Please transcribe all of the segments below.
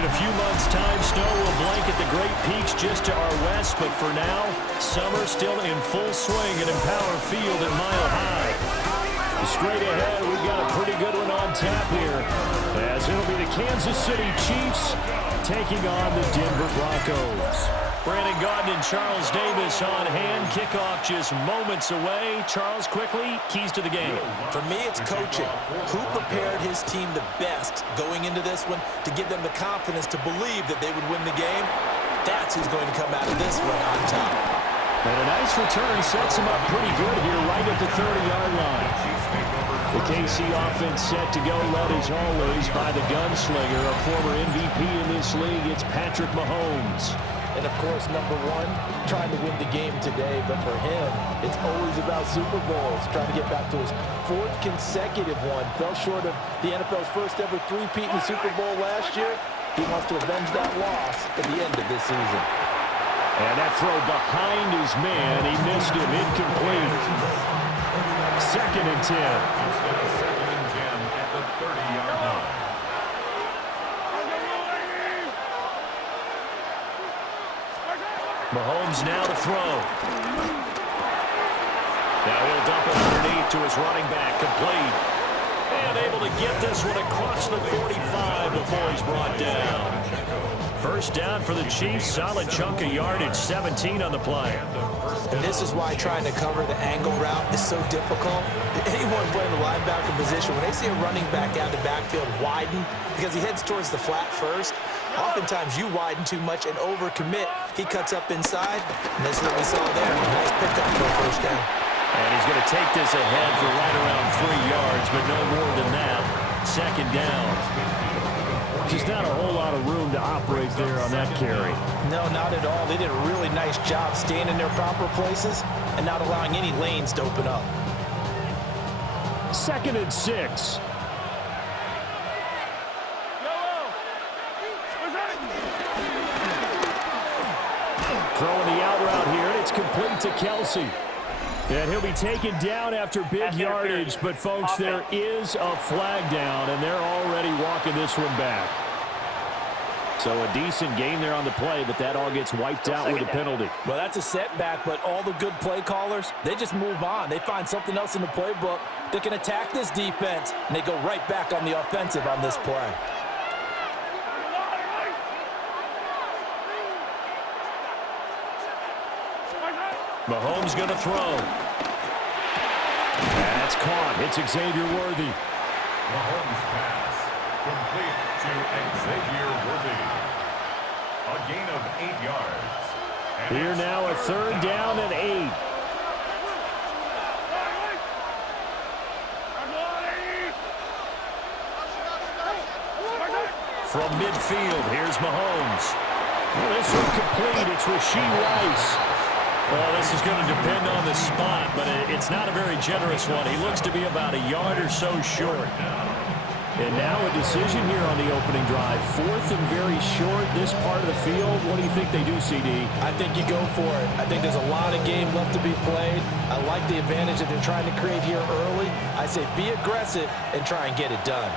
In a few months' time, snow will blanket the Great Peaks just to our west, but for now, summer still in full swing at Empower Field at Mile High. Straight ahead, we've got a pretty good one on tap here, as it'll be the Kansas City Chiefs taking on the Denver Broncos. Brandon Gaudin and Charles Davis on hand. Kickoff just moments away. Charles, quickly, keys to the game. For me, it's coaching. Who prepared his team the best going into this one to give them the confidence to believe that they would win the game? That's who's going to come out of this one on top. And a nice return sets him up pretty good here right at the 30-yard line. The KC offense set to go, led as always by the gunslinger, a former MVP in this league. It's Patrick Mahomes. And, of course, number one, trying to win the game today. But for him, it's always about Super Bowls, trying to get back to his fourth consecutive one. Fell short of the NFL's first ever three-peat in the Super Bowl last year. He wants to avenge that loss at the end of this season. And that throw behind his man. He missed him. Incomplete. 2nd and 10. 2nd and 10 at the 30-yard line. Mahomes now to throw. Now he'll dump it underneath to his running back. Complete. And able to get this one across the 45 before he's brought down. First down for the Chiefs. Solid chunk of yardage. 17 on the play. And this is why trying to cover the angle route is so difficult. Anyone playing the linebacker position, when they see a running back out of the backfield widen because he heads towards the flat first, oftentimes you widen too much and overcommit. He cuts up inside, and that's what we saw there. Nice pickup for a first down. And he's going to take this ahead for right around 3 yards, but no more than that. 2nd down. Just not a whole lot of room to operate there on that carry. No, not at all. They did a really nice job staying in their proper places and not allowing any lanes to open up. 2nd and 6. Throwing the out route here, and it's complete to Kelsey. And he'll be taken down after big yardage, but folks, there is a flag down, and they're already walking this one back. So a decent gain there on the play, but that all gets wiped out with a penalty. Well, that's a setback, but all the good play callers, they just move on. They find something else in the playbook that can attack this defense, and they go right back on the offensive on this play. Mahomes going to throw. That's caught. It's Xavier Worthy. Mahomes pass. Complete to Xavier Worthy. A gain of 8 yards. And here now a 3rd down and 8. From midfield, here's Mahomes. Well, this one complete. It's Rashee Rice. Well, this is going to depend on the spot, but it's not a very generous one. He looks to be about a yard or so short. And now a decision here on the opening drive. 4th and very short, this part of the field. What do you think they do, CD? I think you go for it. I think there's a lot of game left to be played. I like the advantage that they're trying to create here early. I say be aggressive and try and get it done.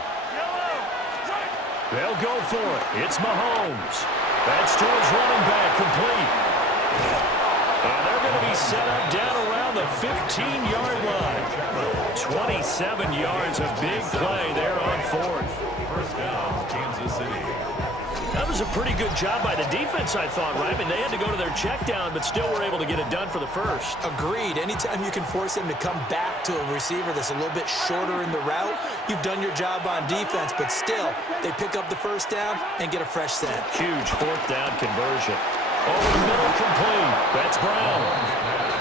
They'll go for it. It's Mahomes. That's to his running back, complete. And they're going to be set up down around the 15-yard line. 27 yards, a big play there on 4th. First down, Kansas City. That was a pretty good job by the defense, I thought, right? I mean, they had to go to their check down, but still were able to get it done for the first. Agreed. Anytime you can force him to come back to a receiver that's a little bit shorter in the route, you've done your job on defense, but still, they pick up the first down and get a fresh set. Huge 4th down conversion. Over the middle, complete. That's Brown.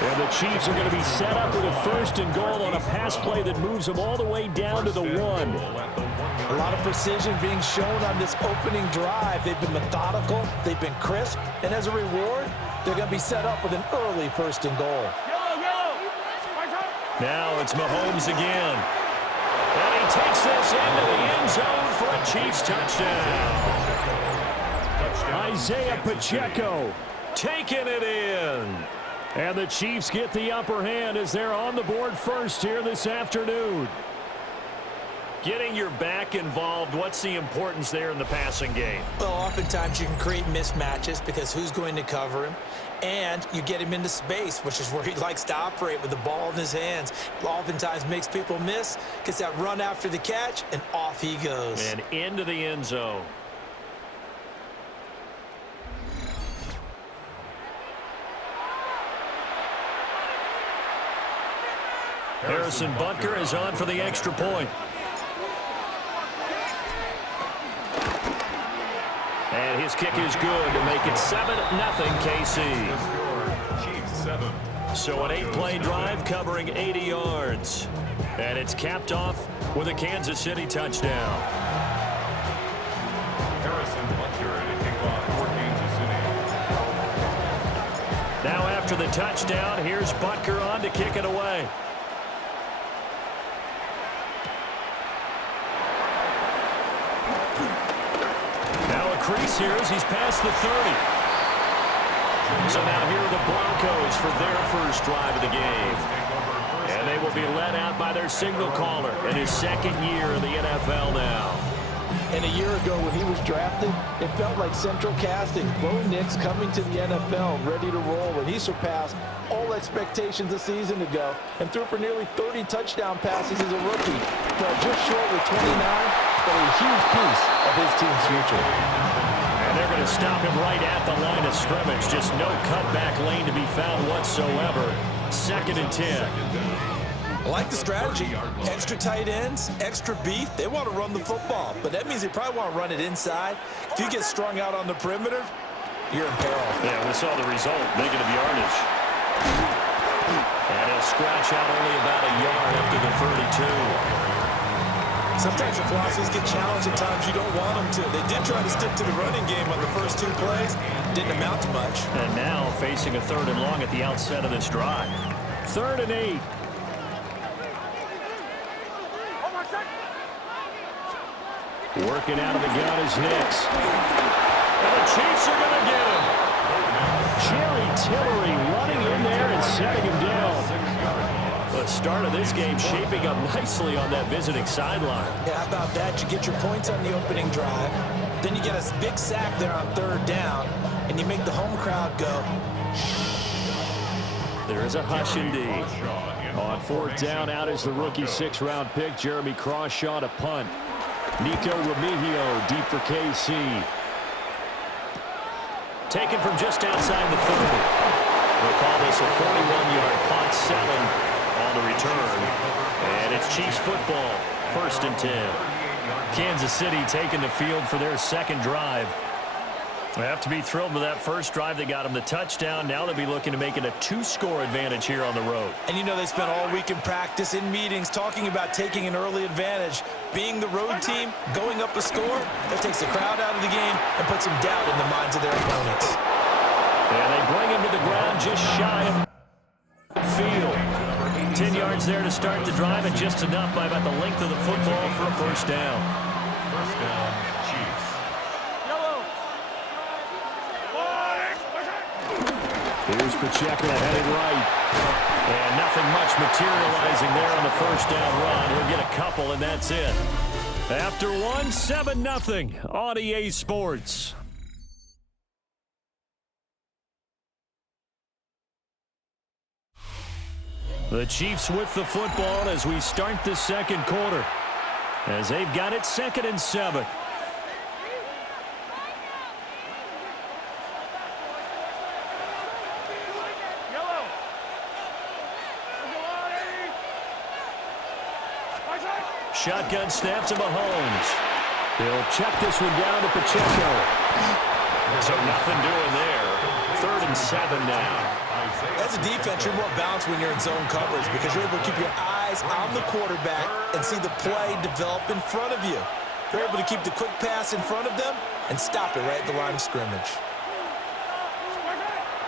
And the Chiefs are going to be set up with a 1st and goal on a pass play that moves them all the way down to the 1. A lot of precision being shown on this opening drive. They've been methodical, they've been crisp, and as a reward, they're going to be set up with an early 1st and goal. Now it's Mahomes again. And he takes this into the end zone for a Chiefs touchdown. Isaiah Pacheco taking it in. And the Chiefs get the upper hand as they're on the board first here this afternoon. Getting your back involved, what's the importance there in the passing game? Well, oftentimes you can create mismatches because who's going to cover him? And you get him into space, which is where he likes to operate with the ball in his hands. Oftentimes makes people miss, gets that run after the catch, and off he goes. And into the end zone. Harrison Butker is on for the extra point. And his kick is good to make it 7-0 KC. Chiefs 7. So an 8-play drive covering 80 yards. And it's capped off with a Kansas City touchdown. Harrison Butker and a kickoff for Kansas City. Now after the touchdown, here's Butker on to kick it away. Crease here as he's past the 30. So now here are the Broncos for their first drive of the game. And they will be led out by their signal caller in his second year in the NFL now. And a year ago when he was drafted, it felt like central casting. Bo Nix coming to the NFL ready to roll, and he surpassed all expectations a season ago and threw for nearly 30 touchdown passes as a rookie. Fell just short with 29, but a huge piece of his team's future. And they're going to stop him right at the line of scrimmage. Just no cutback lane to be found whatsoever. 2nd and 10. I like the strategy. Extra tight ends, extra beef. They want to run the football, but that means they probably want to run it inside. If you get strung out on the perimeter, you're in peril. Yeah, we saw the result. Negative yardage. And he'll scratch out only about a yard up to the 32. Sometimes your philosophies get challenged at times you don't want them to. They did try to stick to the running game on the first 2 plays. Didn't amount to much. And now facing a 3rd and long at the outset of this drive. 3rd and 8. Working out of the gun is Nix. And the Chiefs are going to get him. Jerry Tillery running in there and setting him down. The start of this game shaping up nicely on that visiting sideline. Yeah, how about that? You get your points on the opening drive. Then you get a big sack there on 3rd down, and you make the home crowd go. There is a hush indeed. On 4th down, out is the rookie 6th-round pick, Jeremy Crawshaw, to punt. Nico Remigio deep for KC. Taken from just outside the 30. We'll call this a 41-yard punt, 7 on the return. And it's Chiefs football, 1st and 10. Kansas City taking the field for their second drive. They have to be thrilled with that first drive. They got them the touchdown. Now they'll be looking to make it a 2-score advantage here on the road. And you know they spent all week in practice, in meetings, talking about taking an early advantage. Being the road team, going up a score, that takes the crowd out of the game and puts some doubt in the minds of their opponents. And they bring him to the ground just shy of field. 10 yards there to start the drive, and just enough by about the length of the football for a 1st down. 1st down, Chiefs. Here's Pacheco headed right. And nothing much materializing there on the 1st down run. He'll get a couple, and that's it. After one, 7-0 on EA Sports. The Chiefs with the football as we start the second quarter. As they've got it 2nd and 7. Shotgun snap to Mahomes. He'll check this one down to Pacheco. So nothing doing there. 3rd and 7 now. As a defense, you're more balanced when you're in zone coverage because you're able to keep your eyes on the quarterback and see the play develop in front of you. You're able to keep the quick pass in front of them and stop it right at the line of scrimmage.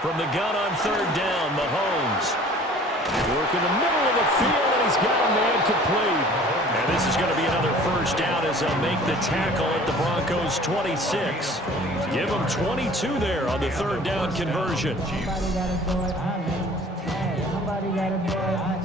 From the gun on 3rd down, Mahomes. Work in the middle of the field, and he's got a man complete. And this is going to be another 1st down as they'll make the tackle at the Broncos 26. Give them 22 there on the 3rd down conversion. Somebody gotta do it. Somebody gotta do it.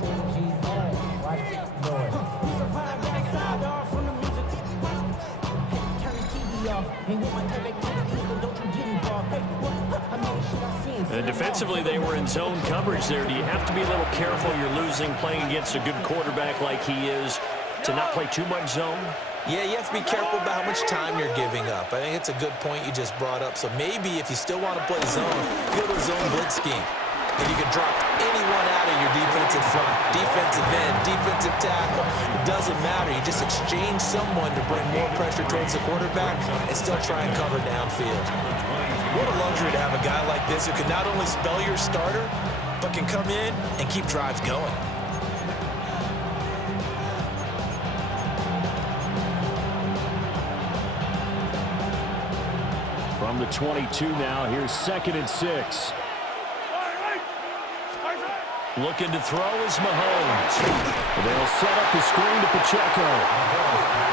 defensively, they were in zone coverage there. Do you have to be a little careful you're losing playing against a good quarterback like he is to not play too much zone? Yeah, you have to be careful about how much time you're giving up. I think it's a good point you just brought up. So maybe if you still want to play zone, go to a zone blitz scheme. And you can drop anyone out of your defensive front, defensive end, defensive tackle. It doesn't matter. You just exchange someone to bring more pressure towards the quarterback and still try and cover downfield. What a luxury to have a guy like this who can not only spell your starter, but can come in and keep drives going. From the 22 now, here's 2nd and 6. Looking to throw is Mahomes. They'll set up the screen to Pacheco.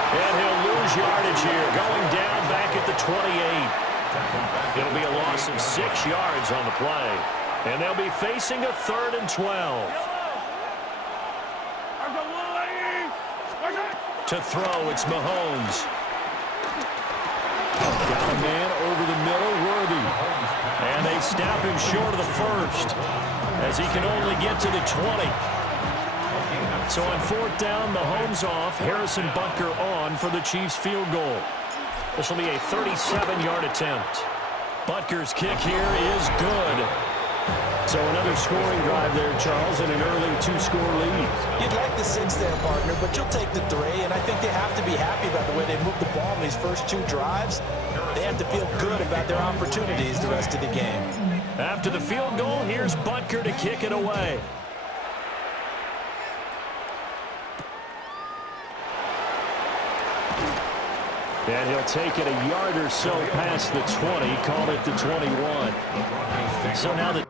And he'll lose yardage here, going down back at the 28. It'll be a loss of 6 yards on the play. And they'll be facing a 3rd and 12. To throw, it's Mahomes. Got a man over the middle, Worthy. And they snap him short of the first, as he can only get to the 20. So on 4th down, Mahomes off, Harrison Butker on for the Chiefs field goal. This will be a 37-yard attempt. Butker's kick here is good. So another scoring drive there, Charles, and an early 2-score lead. You'd like the 6 there, partner, but you'll take the 3, and I think they have to be happy about the way they moved the ball in these first 2 drives. They have to feel good about their opportunities the rest of the game. After the field goal, here's Butker to kick it away. And he'll take it a yard or so past the 20, call it the 21. So now the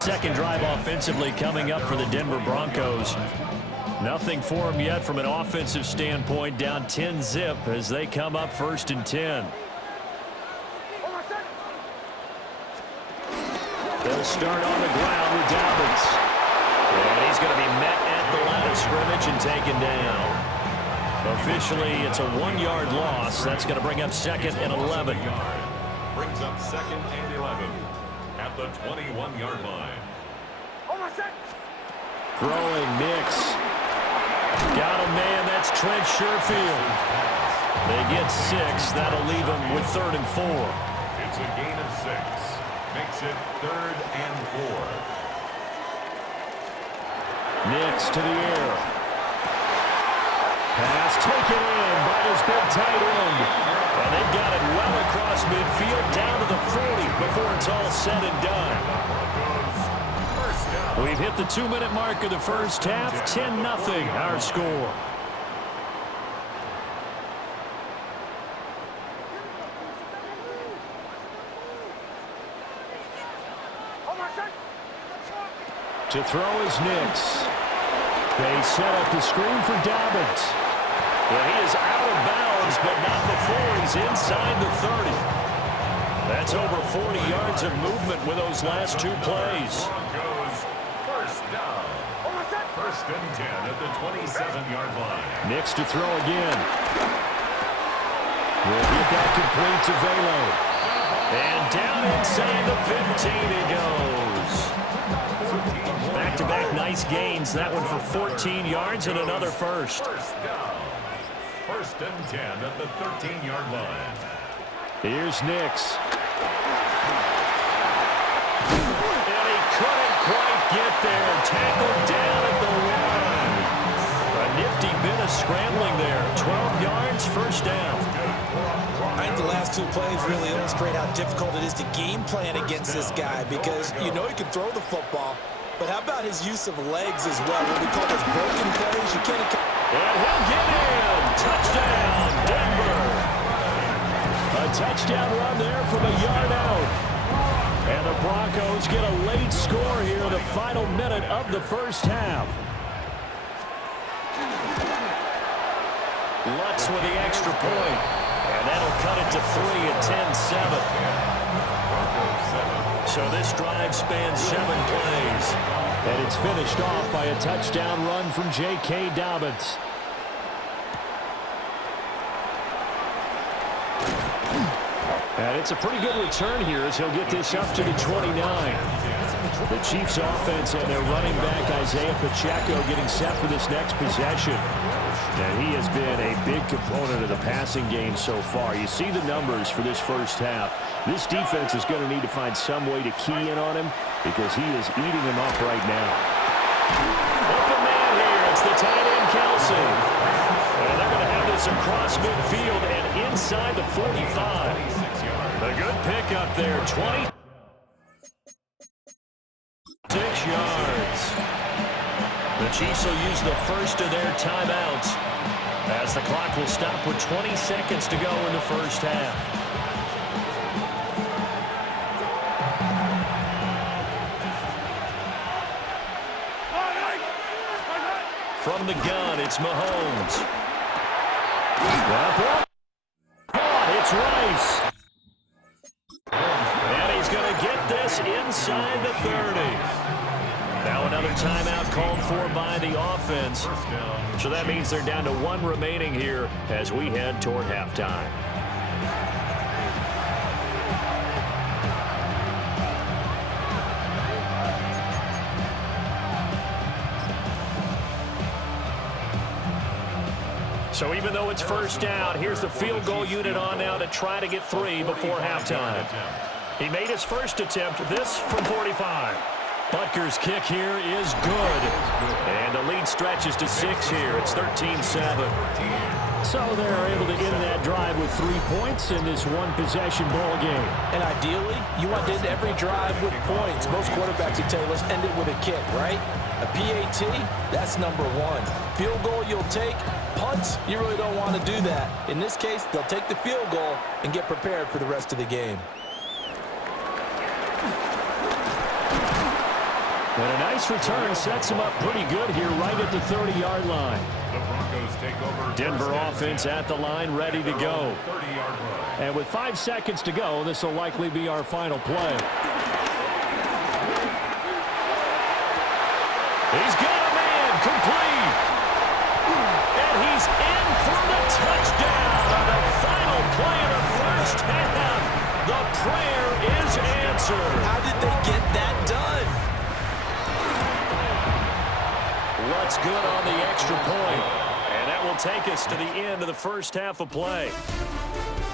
second drive offensively coming up for the Denver Broncos. Nothing for them yet from an offensive standpoint, down 10-zip as they come up 1st and 10. They'll start on the ground with Dobbins. And he's going to be met at the line of scrimmage and taken down. Officially, it's a 1-yard loss. That's going to bring up 2nd and 11. Brings up 2nd and 11 at the 21-yard line. Throwing Nix. Got a man, that's Trent Sherfield. They get 6. That'll leave them with 3rd and 4. It's a gain of 6. Makes it 3rd and 4. Nix to the air. Pass taken in by his big tight end. And they've got it well across midfield down to the 40 before it's all said and done. We've hit the 2-minute mark of the first half. 10-0 our score. To throw is Nix. They set up the screen for Dobbins. Well, he is out of bounds, but not before he's inside the 30. That's over 40 yards of movement with those last 2 plays. Broncos first down. 1st and 10 at the 27-yard line. Nix to throw again. Will get that complete to Velo. And down inside the 15 he goes. Back-to-back nice gains. That one for 14 yards and another first. First down. 1st and 10 at the 13-yard line. Here's Nix. And he couldn't quite get there. Tackled down at the 1. A nifty bit of scrambling there. 12 yards, first down. I think the last 2 plays really illustrate how difficult it is to game plan against this guy, because you know he can throw the football, but how about his use of legs as well? What we call those broken plays. You can't. And he'll get in. Touchdown, Denver. A touchdown run there from a yard out. And the Broncos get a late score here in the final minute of the first half. Lutz with the extra point. And that'll cut it to 3 at 10-7. So this drive spans 7 plays. And it's finished off by a touchdown run from J.K. Dobbins. And it's a pretty good return here as he'll get this up to the 29. The Chiefs offense and their running back Isaiah Pacheco getting set for this next possession. And he has been a big component of the passing game so far. You see the numbers for this first half. This defense is going to need to find some way to key in on him because he is eating them up right now. Open man here. It's the tight end, Kelsey. And they're going to have this across midfield and inside the 45. A good pickup there, 26 yards. The Chiefs will use the first of their timeouts as the clock will stop with 20 seconds to go in the first half. From the gun, it's Mahomes. It's Rice. And he's going to get this inside the 30. Now another timeout called for by the offense. So that means they're down to 1 remaining here as we head toward halftime. So even though it's first down, here's the field goal unit on now to try to get 3 before halftime. He made his first attempt, this from 45. Butker's kick here is good. And the lead stretches to 6 here. It's 13-7. So they're able to end that drive with 3 points in this one-possession ball game. And ideally, you want to end every drive with points. Most quarterbacks, you tell you, let's end it with a kick, right? A PAT, that's number 1. Field goal you'll take. Punts, you really don't want to do that. In this case, they'll take the field goal and get prepared for the rest of the game. And a nice return sets him up pretty good here right at the 30-yard line. The Broncos take over. Denver offense at the line, ready to go. 30-yard line. And with 5 seconds to go, this will likely be our final play. He's got a man complete. And he's in for the touchdown on the final play of the first half. The prayer is answered. How did they get that done? What's good on the extra point? And that will take us to the end of the first half of play.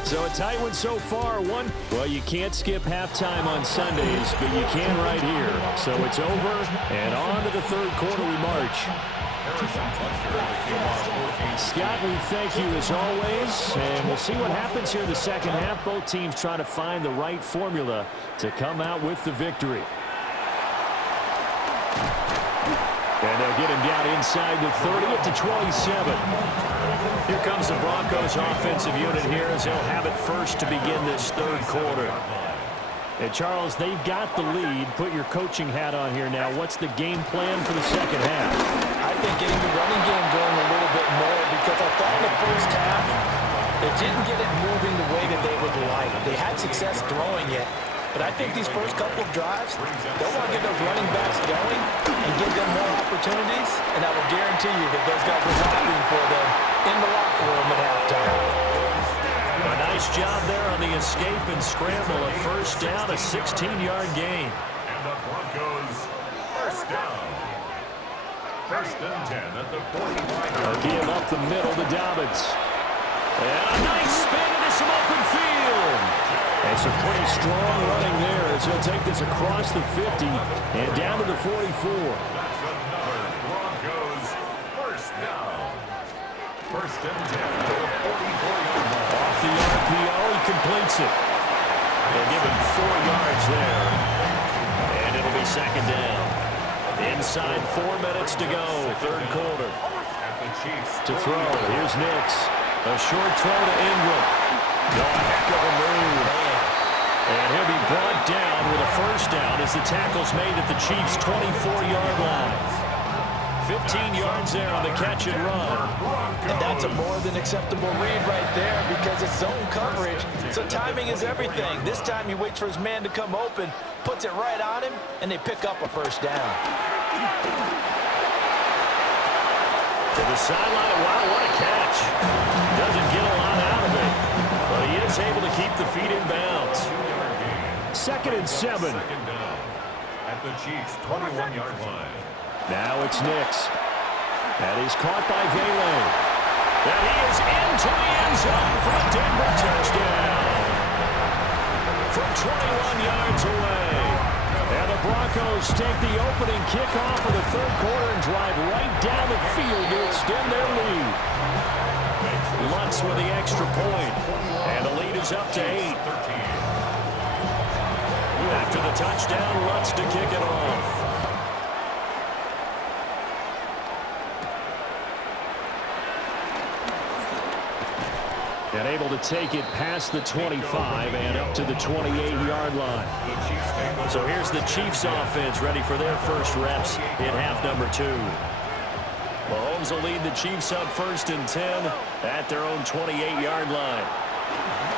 So a tight one so far. Well, you can't skip halftime on Sundays, but you can right here. So it's over, and on to the third quarter we march. Scott, we thank you as always, and we'll see what happens here in the second half. Both teams try to find the right formula to come out with the victory. And they'll get him down inside the 30 at the 27. Here comes the Broncos offensive unit here as they'll have it first to begin this third quarter. And Charles, they've got the lead. Put your coaching hat on here now. What's the game plan for the second half? I think getting the running game going a little bit more because I thought in the first half they didn't get it moving the way that they would like. They had success throwing it. But I think these first couple of drives, they'll want to get those running backs going and give them more opportunities, and I will guarantee you that those guys will happy for them in the locker room at halftime. A nice job there on the escape and scramble. A first down, a 16-yard gain. And the Broncos first down. First and 10 at the 45-yard line. Give up the middle to Dobbins. And a nice spin into some open field. And some pretty strong running there as he'll take this across the 50 and down to the 44. That's another Broncos first down. First and 10 at the 44-yard line. Off the RPO, he completes it. They'll give him 4 yards there. And it'll be second down. Inside 4 minutes to go, third quarter. At the Chiefs. To throw, here's Nix. A short throw to Ingram. No, a heck of a move. And he'll be brought down with a first down as the tackle's made at the Chiefs' 24-yard line. 15 yards there on the catch and run. And that's a more than acceptable read right there because it's zone coverage, so timing is everything. This time he waits for his man to come open, puts it right on him, and they pick up a first down. To the sideline, wow, what a catch. Doesn't get a lot out of it, but he is able to keep the feet in bounds. 2nd and 7. Second down at the Chiefs' 21-yard line. Now it's Nix. That is caught by Vele. And he is into the end zone for a Denver touchdown. From 21 yards away. And the Broncos take the opening kickoff of the third quarter and drive right down the field to extend their lead. Lutz with the extra point. And the lead is up to 8. After the touchdown, Lutz to kick it off. And able to take it past the 25 and up to the 28-yard line. So here's the Chiefs offense ready for their first reps in half number 2. Mahomes will lead the Chiefs up 1st and 10 at their own 28-yard line.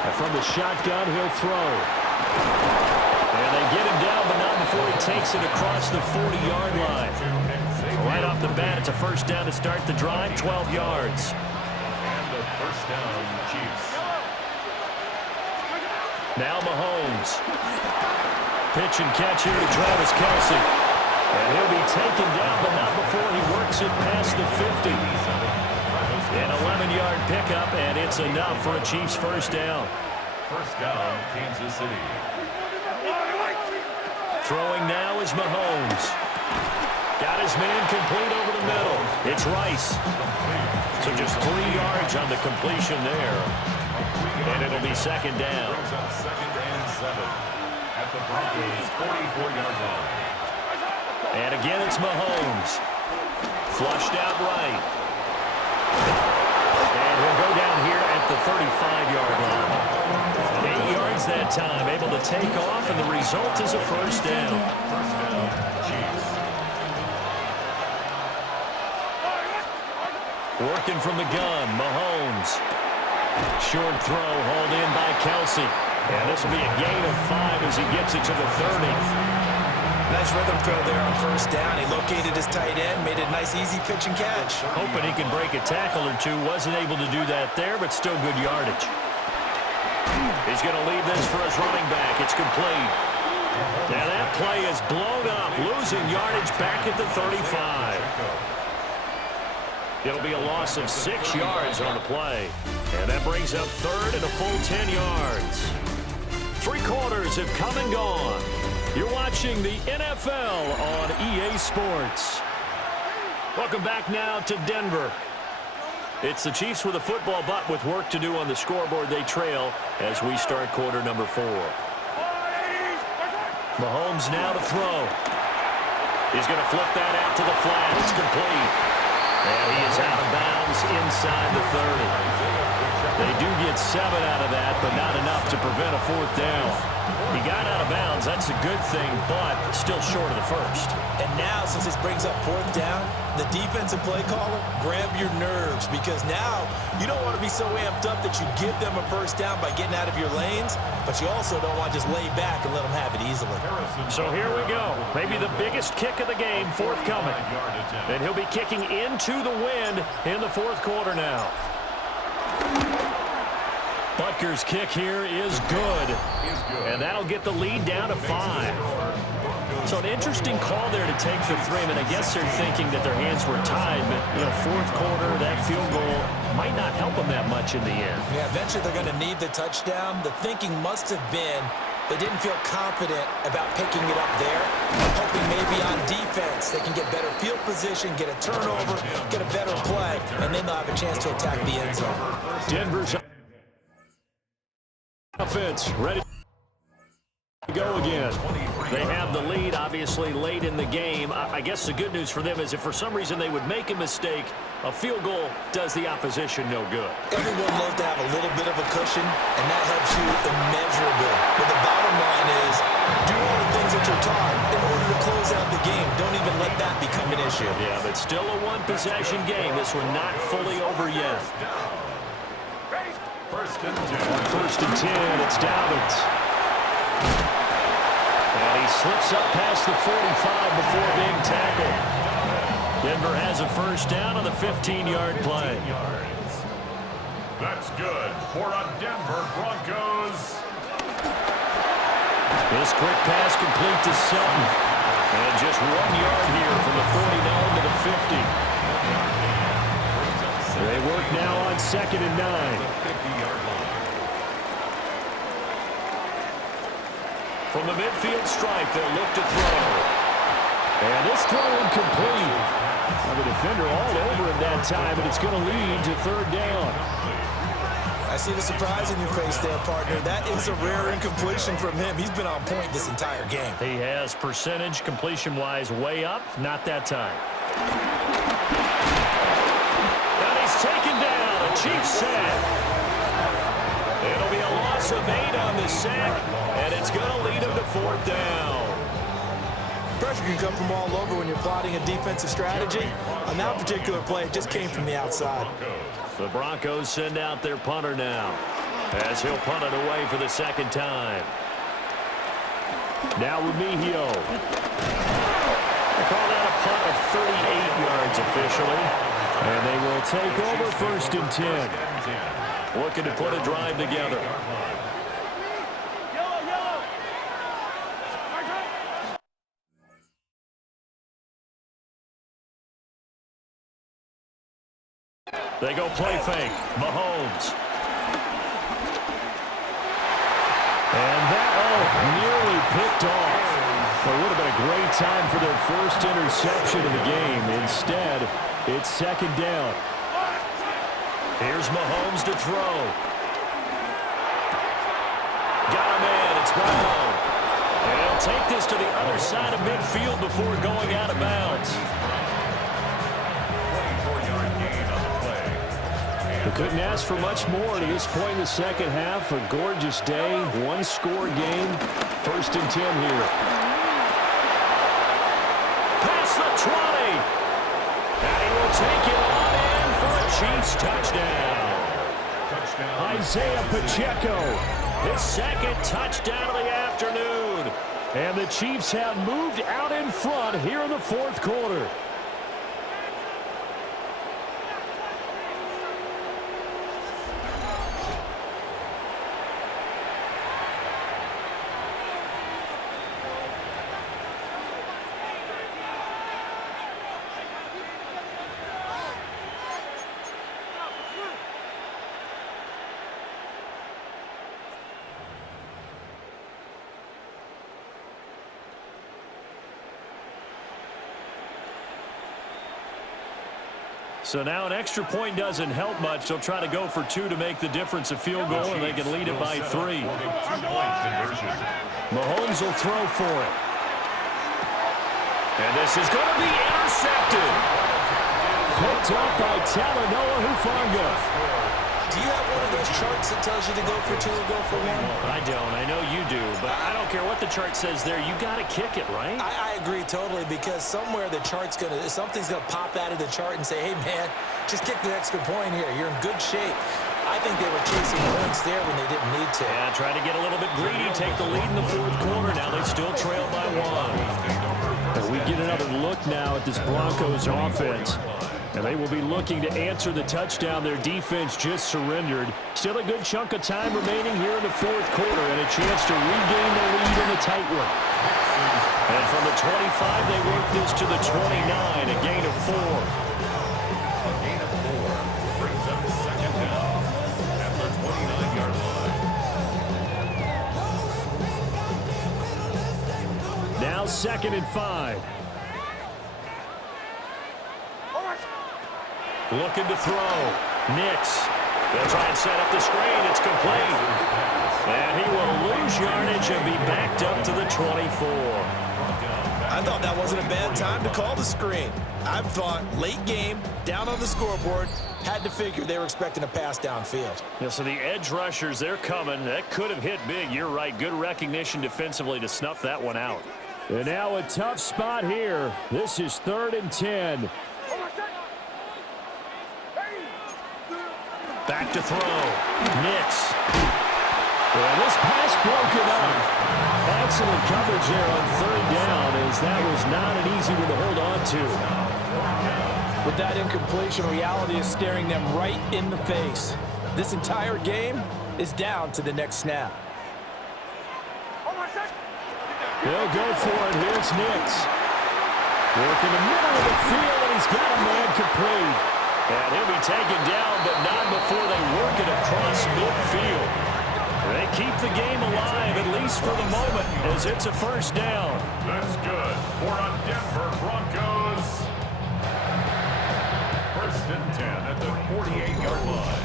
And from the shotgun, he'll throw. And they get him down, but not before he takes it across the 40-yard line. Right off the bat, it's a first down to start the drive, 12 yards. First down, Chiefs. Now Mahomes. Pitch and catch here to Travis Kelce. And he'll be taken down, but not before he works it past the 50. An 11-yard pickup, and it's enough for a Chiefs first down. First down, Kansas City. Throwing now is Mahomes. Got his man complete over the middle. It's Rice. So just 3 yards on the completion there. And it'll be second down. Brings up 2nd and 7 at the Broncos' 44-yard line. And again, it's Mahomes. Flushed out right. And he'll go down here at the 35-yard line. 8 yards that time, able to take off, and the result is a first down. First down, Chiefs. Working from the gun, Mahomes. Short throw, hauled in by Kelce. And this will be a gain of 5 as he gets it to the 30. Nice rhythm throw there on first down. He located his tight end, made a nice easy pitch and catch. Hoping he can break a tackle or two. Wasn't able to do that there, but still good yardage. He's going to leave this for his running back. It's complete. Now that play is blown up, losing yardage back at the 35. It'll be a loss of 6 yards on the play. And that brings up third and a full 10 yards. 3 quarters have come and gone. You're watching the NFL on EA Sports. Welcome back now to Denver. It's the Chiefs with a football, but with work to do on the scoreboard. They trail as we start quarter number 4. Mahomes now to throw. He's going to flip that out to the flat. It's complete. And he is out of bounds inside the 30. They do get 7 out of that, but not enough to prevent a 4th down. He got out of bounds. That's a good thing, but still short of the first. And now, since this brings up 4th down, the defensive play caller, grab your nerves, because now you don't want to be so amped up that you give them a first down by getting out of your lanes, but you also don't want to just lay back and let them have it easily. So here we go. Maybe the biggest kick of the game forthcoming. And he'll be kicking into the wind in the 4th quarter now. Butker's kick here is good. And that'll get the lead down to 5. So an interesting call there to take the 3. I mean, I guess they're thinking that their hands were tied, but, 4th quarter, that field goal might not help them that much in the end. Yeah, eventually they're going to need the touchdown. The thinking must have been they didn't feel confident about picking it up there, hoping maybe on defense they can get better field position, get a turnover, get a better play, and then they'll have a chance to attack the end zone. Denver's offense ready to go again. They have the lead, obviously, late in the game. I guess the good news for them is if for some reason they would make a mistake, a field goal does the opposition no good. Everyone loves to have a little bit of a cushion, and that helps you immeasurably. But the bottom line is do all the things that you're taught in order to close out the game. Don't even let that become an issue. Yeah, but still a possession game. This one not fully over yet. First and 10. First and 10, it's Dobbins. And he slips up past the 45 before being tackled. Denver has a first down on the 15-yard play. That's good for a Denver Broncos. This quick pass complete to Sutton. And just 1 yard here from the 49 to the 50. They work now on 2nd and 9. From the midfield stripe, they'll look to throw. And this throw incomplete. The defender all over him that time, and it's going to lead to 3rd down. I see the surprise in your face there, partner. That is a rare incompletion from him. He's been on point this entire game. He has percentage completion-wise way up. Not that time. And he's taken down. A Chiefs sack. It'll be a loss of 8 on the sack, and it's going to lead him to 4th down. Pressure can come from all over when you're plotting a defensive strategy. On that particular play, it just came from the outside. The Broncos send out their punter now, as he'll punt it away for the 2nd time. Now Remigio. They call that a punt of 38 yards officially. And they will take over 1st and 10. Looking to put a drive together. They go play fake. Mahomes. And that, nearly picked off. Well, it would have been a great time for their first interception of the game. Instead, it's 2nd down. Here's Mahomes to throw. Got him in. It's Brown. And he'll take this to the other side of midfield before going out of bounds. They couldn't ask for much more to this point in the second half. A gorgeous day, 1-score game. 1st and 10 here. Past the 20. And he will take it on in for a Chiefs touchdown. Isaiah Pacheco, his 2nd touchdown of the afternoon. And the Chiefs have moved out in front here in the 4th quarter. So now an extra point doesn't help much. They'll try to go for 2 to make the difference a field goal, and they can lead it by 3. Mahomes will throw for it. And this is going to be intercepted. Picked up by Talanoa Hufanga. Do you have one of those charts that tells you to go for 2 or go for 1? I don't. I know you do, but I don't care what the chart says there. You got to kick it, right? I agree totally, because somewhere the chart's something's gonna pop out of the chart and say, hey man, just kick the extra point here. You're in good shape. I think they were chasing points there when they didn't need to. Yeah, try to get a little bit greedy, take the lead in the 4th quarter. Now they still trail by 1. As we get another look now at this Broncos offense. And they will be looking to answer the touchdown their defense just surrendered. Still a good chunk of time remaining here in the 4th quarter, and a chance to regain the lead in a tight one. And from the 25, they work this to the 29, a gain of 4. A gain of 4 brings up 2nd down at the 29-yard line. Now 2nd and 5. Looking to throw. Nix. They'll try and set up the screen. It's complete. And he will lose yardage and be backed up to the 24. I thought that wasn't a bad time to call the screen. I thought late game, down on the scoreboard, had to figure they were expecting a pass downfield. Yeah, so the edge rushers, they're coming. That could have hit big. You're right. Good recognition defensively to snuff that one out. And now a tough spot here. This is 3rd and 10. Back to throw. Nix. Well, this pass broken up. Excellent coverage there on third down, as that was not an easy one to hold on to. With that incompletion, reality is staring them right in the face. This entire game is down to the next snap. They'll go for it. Here's Nix. Work in the middle of the field, and he's got a man complete. And he'll be taken down, but not before they work it across midfield. They keep the game alive, at least for the moment, as it's a first down. That's good for a Denver Broncos. First and 10 at the 48-yard line.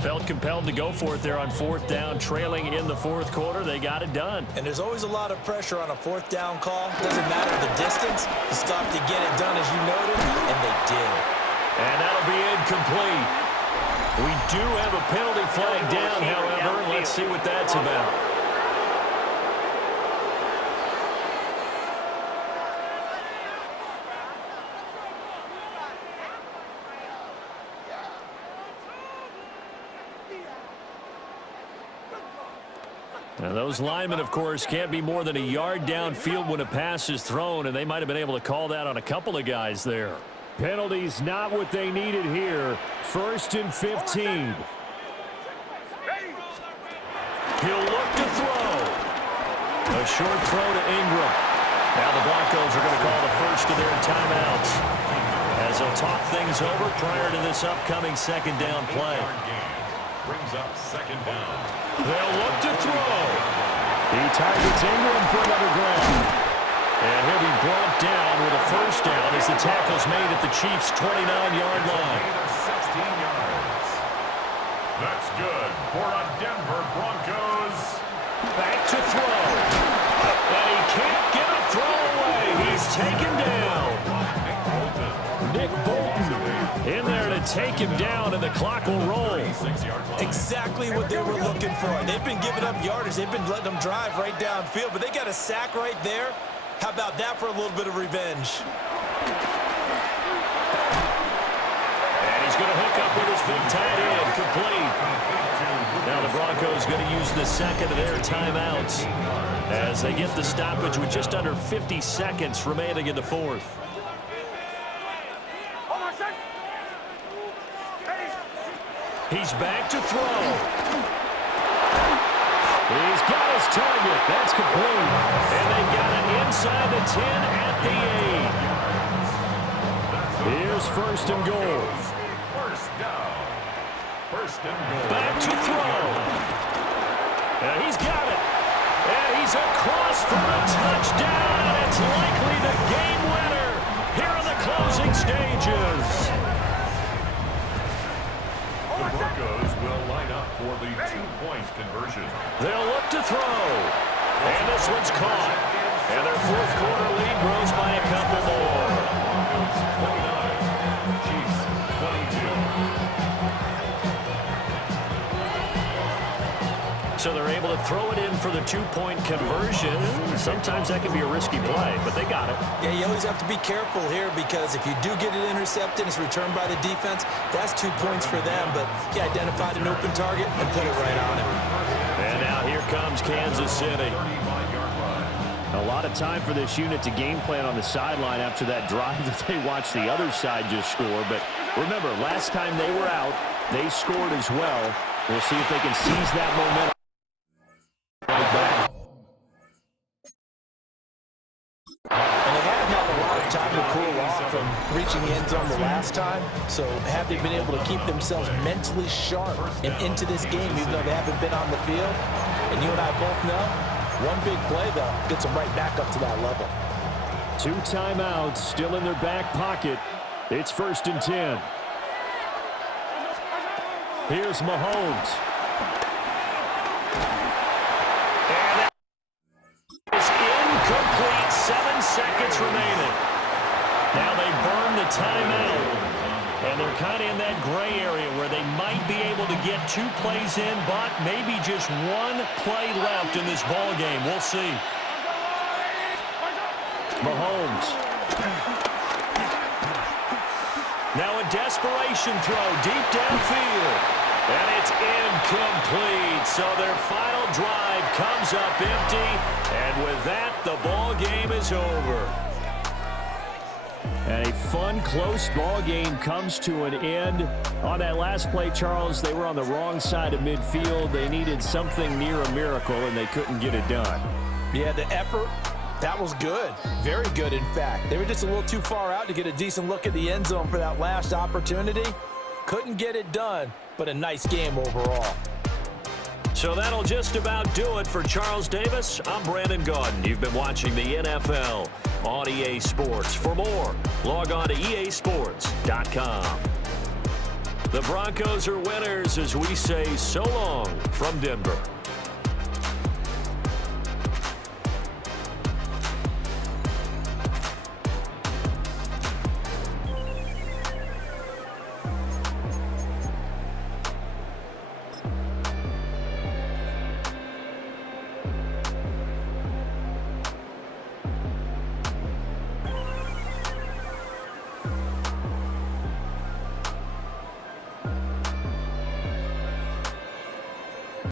Felt compelled to go for it there on fourth down, trailing in the fourth quarter. They got it done. And there's always a lot of pressure on a fourth down call. Doesn't matter the distance. You stop to get it done, as you noted, and they did. And that'll be incomplete. We do have a penalty flag down, however. Let's see what that's about. Now, those linemen, of course, can't be more than a yard downfield when a pass is thrown, and they might have been able to call that on a couple of guys there. Penalties not what they needed here. First and 15. He'll look to throw. A short throw to Ingram. Now the Broncos are going to call the first of their timeouts, as they'll talk things over prior to this upcoming second down play. Brings up second down. They'll look to throw. He targets Ingram for another grab. And he'll be brought down with a first down as the tackle's made at the Chiefs' 29-yard line. 16 yards. That's good for a Denver Broncos. Back to throw. And he can't get a throw away. He's taken down. Nick Bolton in there to take him down, and the clock will roll. Exactly what they were looking for. They've been giving up yardage. They've been letting them drive right downfield, but they got a sack right there. How about that for a little bit of revenge? And he's going to hook up with his big tight end, complete. Now the Broncos going to use the second of their timeouts as they get the stoppage with just under 50 seconds remaining in the fourth. He's back to throw. He's got his target. That's complete. And they've got it inside the 10 at the 8. Here's first and goal. First down. First and goal. Back to throw. And he's got it. And he's across for a touchdown. And it's likely the game winner here in the closing stages. The Broncos will line up for the two-point conversion. They'll look to throw. And this one's caught. And their fourth quarter lead grows by a couple more. Broncos 29, Chiefs 22. So they're able to throw it in for the two-point conversion. Sometimes that can be a risky play, but they got it. Yeah, you always have to be careful here, because if you do get it intercepted, it's returned by the defense, that's 2 points for them. But he identified an open target and put it right on him. And now here comes Kansas City. A lot of time for this unit to game plan on the sideline after that drive that they watched the other side just score. But remember, last time they were out, they scored as well. We'll see if they can seize that momentum. Right back. And they have had a lot of time to cool off from reaching the end zone the last time. So have they been able to keep themselves mentally sharp and into this game, even though they haven't been on the field? And you and I both know, one big play, though, gets them right back up to that level. 2 timeouts still in their back pocket. It's first and 10. Here's Mahomes. And it's incomplete. 7 seconds remaining. Now they burn the timeout. And they're kind of in that gray area where they might be able to get 2 plays in, but maybe just 1 play left in this ball game. We'll see. Mahomes. Now a desperate desperation throw deep downfield. And it's incomplete. So their final drive comes up empty. And with that, the ball game is over. And a fun, close ball game comes to an end. On that last play, Charles, they were on the wrong side of midfield. They needed something near a miracle, and they couldn't get it done. Yeah, the effort, that was good. Very good, in fact. They were just a little too far out to get a decent look at the end zone for that last opportunity. Couldn't get it done, but a nice game overall. So that'll just about do it for Charles Davis. I'm Brandon Gaudin. You've been watching the NFL on EA Sports. For more, log on to easports.com. The Broncos are winners as we say so long from Denver.